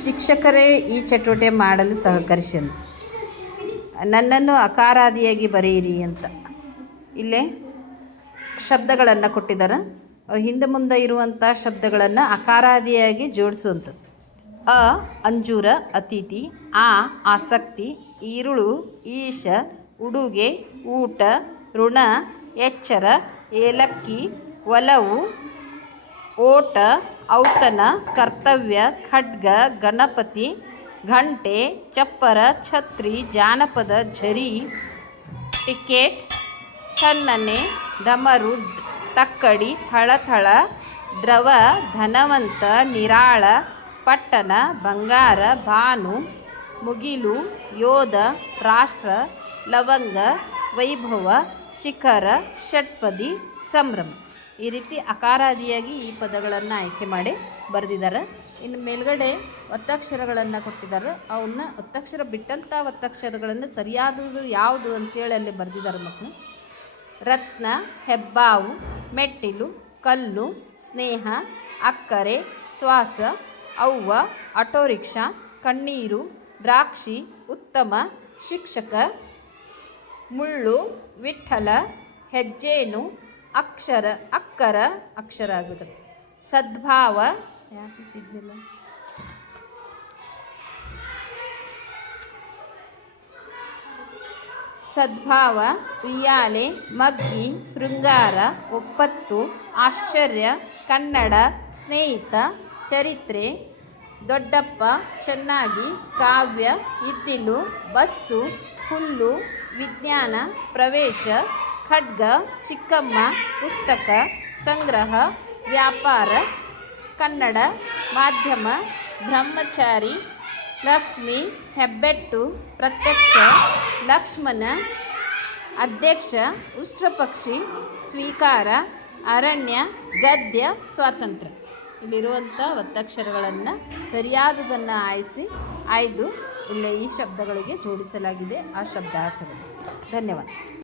ಶಿಕ್ಷಕರೇ ಈ ಚಟುವಟಿಕೆ ಮಾಡಲು ಸಹಕರಿಸಿದರು. ನನ್ನನ್ನು ಅಕಾರಾದಿಯಾಗಿ ಬರೆಯಿರಿ ಅಂತ ಇಲ್ಲೇ ಶಬ್ದಗಳನ್ನು ಕೊಟ್ಟಿದ್ದಾರೆ. ಹಿಂದೆ ಮುಂದೆ ಇರುವಂಥ ಶಬ್ದಗಳನ್ನು ಅಕಾರಾದಿಯಾಗಿ ಜೋಡಿಸುವಂಥದ್ದು. ಅ ಅಂಜೂರ ಅತಿಥಿ, ಆ ಆಸಕ್ತಿ, ಈರುಳು ಈಶ, ಉಡುಗೆ ಊಟ, ಋಣ ಎಚ್ಚರ, ಏಲಕ್ಕಿ ಒಲವು, ಓಟ ಔತಣ, ಕರ್ತವ್ಯ, ಖಡ್ಗ, ಗಣಪತಿ, ಘಂಟೆ, ಚಪ್ಪರ, ಛತ್ರಿ, ಜಾನಪದ, ಝರಿ, ಟಿಕೆಟ್, ತನ್ನನೆ, ಡಮರು, ತಕ್ಕಡಿ, ಥಳಥಳ, ದ್ರವ, ಧನವಂತ, ನಿರಾಳ, ಪಟ್ಟಣ, ಬಂಗಾರ, ಭಾನು, ಮುಗಿಲು, ಯೋಧ, ರಾಷ್ಟ್ರ, ಲವಂಗ, ವೈಭವ, ಶಿಖರ, ಷಟ್ಪದಿ, ಸಂಭ್ರಮ. ಈ ರೀತಿ ಅಕಾರಾದಿಯಾಗಿ ಈ ಪದಗಳನ್ನು ಆಯ್ಕೆ ಮಾಡಿ ಬರೆದಿದ್ದಾರೆ. ಇನ್ನು ಮೇಲ್ಗಡೆ ಒತ್ತಕ್ಷರಗಳನ್ನು ಕೊಟ್ಟಿದ್ದಾರೆ. ಅವನ್ನ ಒತ್ತಕ್ಷರ ಬಿಟ್ಟಂಥ ಒತ್ತಕ್ಷರಗಳನ್ನು ಸರಿಯಾದುದು ಯಾವುದು ಅಂತೇಳಿ ಅಲ್ಲಿ ಬರೆದಿದ್ದಾರೆ ಮಕ್ಕಳು. ರತ್ನ, ಹೆಬ್ಬಾವು, ಮೆಟ್ಟಿಲು, ಕಲ್ಲು, ಸ್ನೇಹ, ಅಕ್ಕರೆ, ಶ್ವಾಸ, ಅವ್ವ, ಆಟೋ ರಿಕ್ಷಾ, ಕಣ್ಣೀರು, ದ್ರಾಕ್ಷಿ, ಉತ್ತಮ, ಶಿಕ್ಷಕ, ಮುಳ್ಳು, ವಿಠ್ಠಲ, ಹೆಜ್ಜೇನು, ಅಕ್ಕರ ಆಗಬೇಕು. ಸದ್ಭಾವ, ಸದ್ಭಾವ, ಉಯ್ಯಾಲೆ, ಮಗ್ಗಿ, ಶೃಂಗಾರ, ಒಪ್ಪತ್ತು, ಆಶ್ಚರ್ಯ, ಕನ್ನಡ, ಸ್ನೇಹಿತ, ಚರಿತ್ರೆ, ದೊಡ್ಡಪ್ಪ, ಚೆನ್ನಾಗಿ, ಕಾವ್ಯ, ಇದ್ದಿಲು, ಬಸ್ಸು, ಹುಲ್ಲು, ವಿಜ್ಞಾನ, ಪ್ರವೇಶ, ಖಡ್ಗ, ಚಿಕ್ಕಮ್ಮ, ಪುಸ್ತಕ, ಸಂಗ್ರಹ, ವ್ಯಾಪಾರ, ಕನ್ನಡ, ಮಾಧ್ಯಮ, ಬ್ರಹ್ಮಚಾರಿ, ಲಕ್ಷ್ಮಿ, ಹೆಬ್ಬೆಟ್ಟು, ಪ್ರತ್ಯಕ್ಷ, ಲಕ್ಷ್ಮಣ, ಅಧ್ಯಕ್ಷ, ಉಷ್ಟ್ರಪಕ್ಷಿ, ಸ್ವೀಕಾರ, ಅರಣ್ಯ, ಗದ್ಯ, ಸ್ವಾತಂತ್ರ್ಯ. ಇಲ್ಲಿರುವಂಥ ಒತ್ತಕ್ಷರಗಳನ್ನು ಸರಿಯಾದುದನ್ನು ಆಯ್ದು ಇಲ್ಲಿ ಈ ಶಬ್ದಗಳಿಗೆ ಜೋಡಿಸಲಾಗಿದೆ. ಆ ಶಬ್ದಾರ್ಥಗಳು. ಧನ್ಯವಾದ.